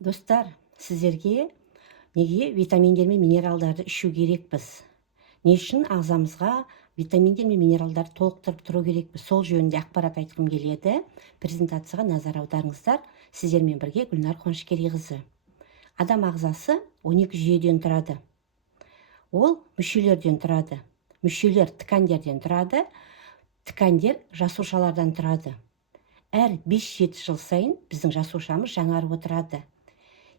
Достар, сіздерге неге витаминдер мен минералдарды ішу керекпіз? Не үшін ағзамызға витаминдер мен минералдарды толықтырып тұру керекпіз? Сол жөнінде ақпарат айтқым келеді. Презентацияға назар аударыңыздар. Сіздермен бірге Гүлнар Қуанышкерейқызы. Адам ағзасы 12 жүйеден тұрады. Ол мүшелерден тұрады. Мүшелер ткандерден тұрады. Ткандер жасушалардан тұрады. Әр 5-7 жыл сайын біздің жасушамыз жаңарып отырады.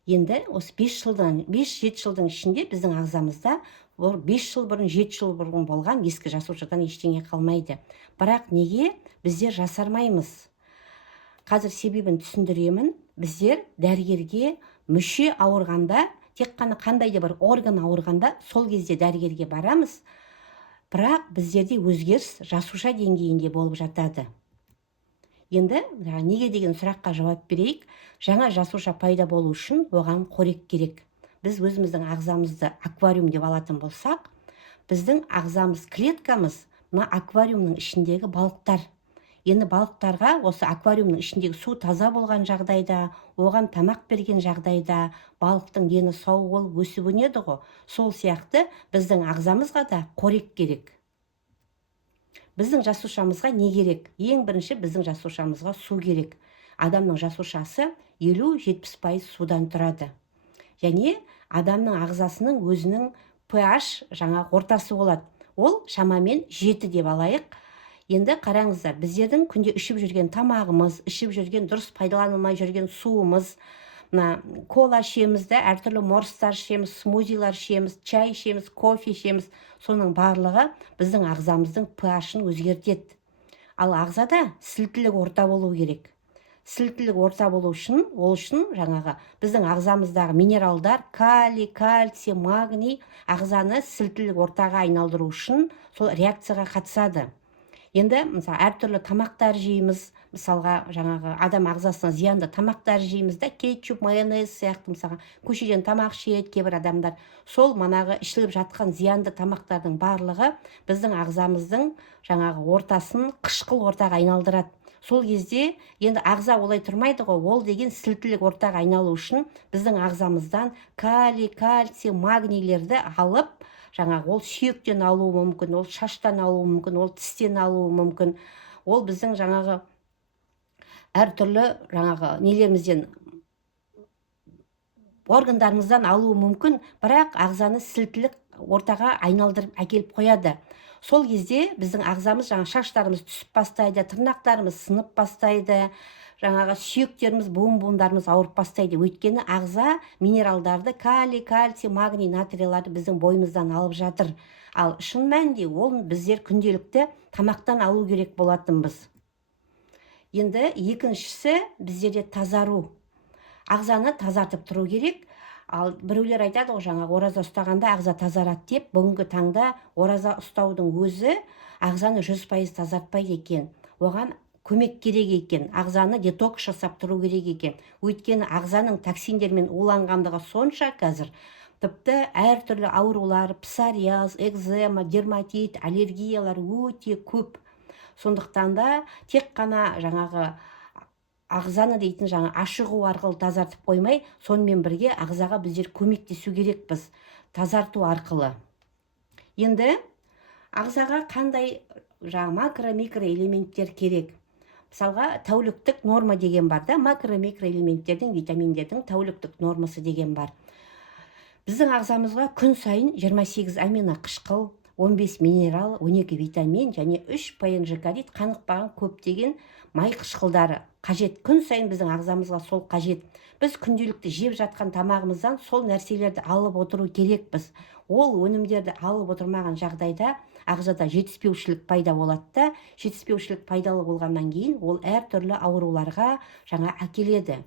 Енді осы 5-7 жылдың ішінде біздің ағзамызда 5 жыл бұрын, 7 жыл бұрын болған ескі жасушадан ештеңе қалмайды. Бірақ неге біздер жасармаймыз? Қазір себебін түсіндіремін. Біздер дәрігерге мүше ауырғанда, тек қана қандай да бір орган ауырғанда, сол кезде дәрігерге барамыз. Бірақ біздерде өзгеріс жасуша деңгейінде болып жатады. Енді неге деген сұраққа жауап берейік. Жаңа жасуша пайда болу үшін оған қорек керек. Біз өзіміздің ағзамызды аквариум деп алатын болсақ, біздің ағзамыз, клеткамыз мына аквариумның ішіндегі балықтар. Енді балықтарға осы аквариумның ішіндегі су таза болған жағдайда, оған тамақ берген жағдайда балықтың дені сау болып өсіп өнеді ғой. Сол сияқты біздің ағзамызға да қорек керек. Біздің жасушамызға не керек? Ең бірінші біздің жасушамызға су керек. Адамның жасушасы 50-70% судан тұрады. Және адамның ағзасының өзінің pH ортасы болады. Ол шамамен 7 деп алайық. Енді қараңыздар, біздердің күнде ішіп жүрген тамағымыз, ішіп жүрген дұрыс пайдаланылмай жүрген суымыз, кола ішеміз, әртүрлі морстар ішеміз, смузилар ішеміз, чай ішеміз, кофе ішеміз, соның барлығы біздің ағзамыздың pH-ын өзгертеді. Ал ағзада сілтілік орта болу керек. Сілтілік орта болу үшін, біздің ағзамыздағы минералдар, калий, кальций, магний ағзаны сілтілік ортаға айналдыру үшін сол реакцияға қатысады. Енді әртүрлі тамақтар жейміз, мысалға адам ағзасына зиянды тамақтар жейміз, кетчуп, майонез сияқты, көшеден тамақ ішеді кейбір адамдар. Сол ішіліп жатқан зиянды тамақтардың барлығы біздің ағзамыздың ортасын қышқыл ортаға айналдырады. Сол кезде енді ағза олай тұрмайды ғой, ол деген сілтілік ортаға айналу үшін біздің ағзамыздан калий, кальций, магнийлерді алып, ол сүйектен алуы мүмкін, ол шаштан алуы мүмкін, ол тістен алуы мүмкін. Ол біздің әртүрлі нелерімізден, органдарымыздан алуы мүмкін, бірақ ағзаны сілтілік ортаға айналдырып әкеліп қояды. Сол кезде біздің ағзамыз шаштарымыз түсіп бастайды, тырнақтарымыз сынып бастайды, сүйектеріміз, буын-буындарымыз ауырып бастайды. Өйткені ағза минералдарды, калий, кальций, магний, натрийларды біздің бойымыздан алып жатыр. Ал шын мәнінде ол біздер күнделікті тамақтан алу керек болатынбыз. Енді екіншісі біздерде тазару. Ағзаны тазартып тұру керек. Ал біреулер айтады ғой, ораза ұстағанда ағза тазарады деп. Бүгінгі таңда ораза ұстаудың өзі ағзаны 100% тазартпайды екен. Оған көмек керек екен. Ағзаны детокс жасап тұру керек екен. Өйткені ағзаның токсиндермен уланғандығы сонша қазір. Тіпті әртүрлі аурулар, псориаз, экзема, дерматит, аллергиялар өте көп. Сондықтан да тек қана ағзаны дейтін ашығу арқылы тазартып қоймай, сонымен бірге ағзаға біздер көмектесу керекпіз, тазарту арқылы. Енді ағзаға қандай макро-микро элементтер керек? Мысалға, тәуліктік норма деген бар да, макро-микро элементтердің, витаминдердің тәуліктік нормасы деген бар. Біздің ағзамызға күн сайын 28 аминоқышқыл, 15 минерал, 12 витамин және 3 пНЖ-карид қанықпаған көптеген май қышқылдары қажет. Күн сайын біздің ағзамызға сол қажет. Біз күнделікті жеп жатқан тамағымыздан сол нәрселерді алып отыру керекпіз. Ол өнімдерді алып отырмаған жағдайда ағзада жетіспеушілік пайда болады да, жетіспеушілік пайдалы болғаннан кейін ол әртүрлі ауруларға әкеледі.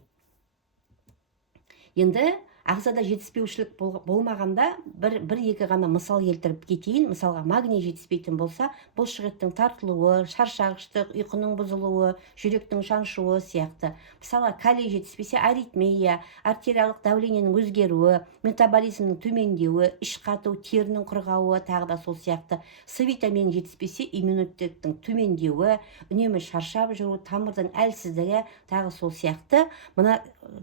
Енді ағзада жетіспеушілік болмағанда бір екі ғана мысал келтіріп кетейін. Мысалға, магний жетіспейтін болса, бұлшық еттің тартылуы, шаршағыштық, ұйқының бұзылуы, жүректің шаншуы сияқты. Мысалы, калий жетіспесе, аритмия, артериялық давлениенің өзгеруі, метаболизмнің төмендеуі, іш қату, терінің құрғауы, тағы да сол сияқты. С витамині жетіспесе, иммунитеттің төмендеуі, үнемі шаршап жүру, тамырдың әлсіздігі, тағы сол сияқты. Мына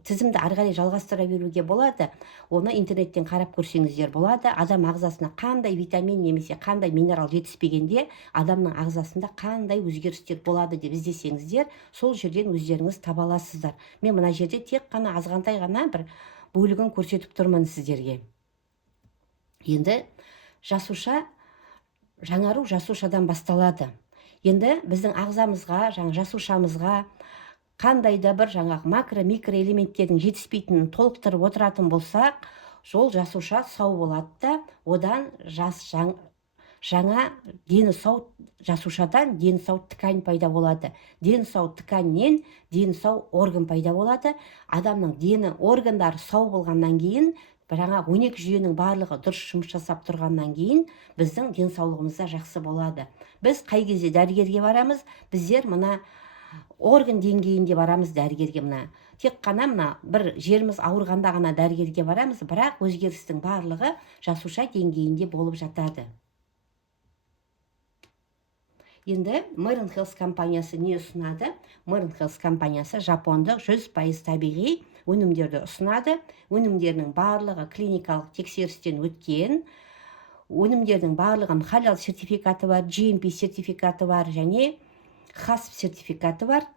тізімді ары қарай жалғастыра беруге болады. Оны интернеттен қарап көрсеңіздер болады. Адам ағзасына қандай витамин немесе қандай минерал жетіспегенде, адамның ағзасында қандай өзгерістер болады деп іздесеңіздер, сол жерден өздеріңіз таба аласыздар. Мен мына жерде тек қана азғантай ғана бір бөлігін көрсетіп тұрмын сіздерге. Енді жасуша, жаңару жасушадан басталады. Енді біздің ағзамызға, жасушамызға қандай да бір макро-микро элементтердің жетіспейтінін толықтырып отыратын болсақ, жол жасуша сау болады да, одан жаңа дені сау жасушадан дені сау ткань пайда болады. Дені сау тканьнен дені сау орган пайда болады. Адамның дені органдары сау болғаннан кейін, жаңа 12 жүйенің барлығы дұрыс жұмыс жасап тұрғаннан кейін, біздің денсаулығымыз жақсы болады. Біз қай кезде дәрігерге барамыз? Біздер мына орган деңгейінде барамыз дәрігерге. Тек қана бір жеріміз ауырғанда ғана дәрігерге барамыз, бірақ өзгерістің барлығы жасуша деңгейінде болып жатады. Енді Meren Health компаниясы не ұсынады? Meren Health компаниясы жапондық 100% табиғи өнімдерді ұсынады. Өнімдерінің барлығы клиникалық тексерістен өткен. Өнімдердің барлығының халал сертификаты бар, GMP сертификаты бар және HACCP сертификаты бар.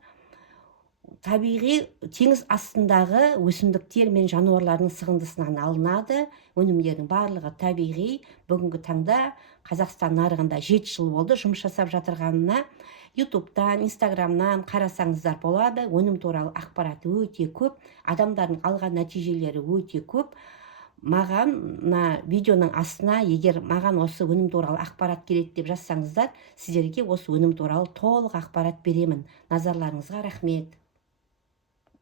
Табиғи теңіз астындағы өсімдіктер мен жануарлардың сығындысынан алынады. Өнімдердің барлығы табиғи. Бүгінгі таңда Қазақстан нарығында 7 жыл болды жұмыс жасап жатырғанына. YouTube'тан, Instagram'нан қарасаңыздар болады. Өнім туралы ақпарат өте көп, адамдардың алған нәтижелері өте көп. Маған видеоның астына, егер маған осы өнім туралы ақпарат керек деп жазсаңыздар, сіздерге осы өнім туралы толық ақпарат беремін. Назарларыңызға рахмет.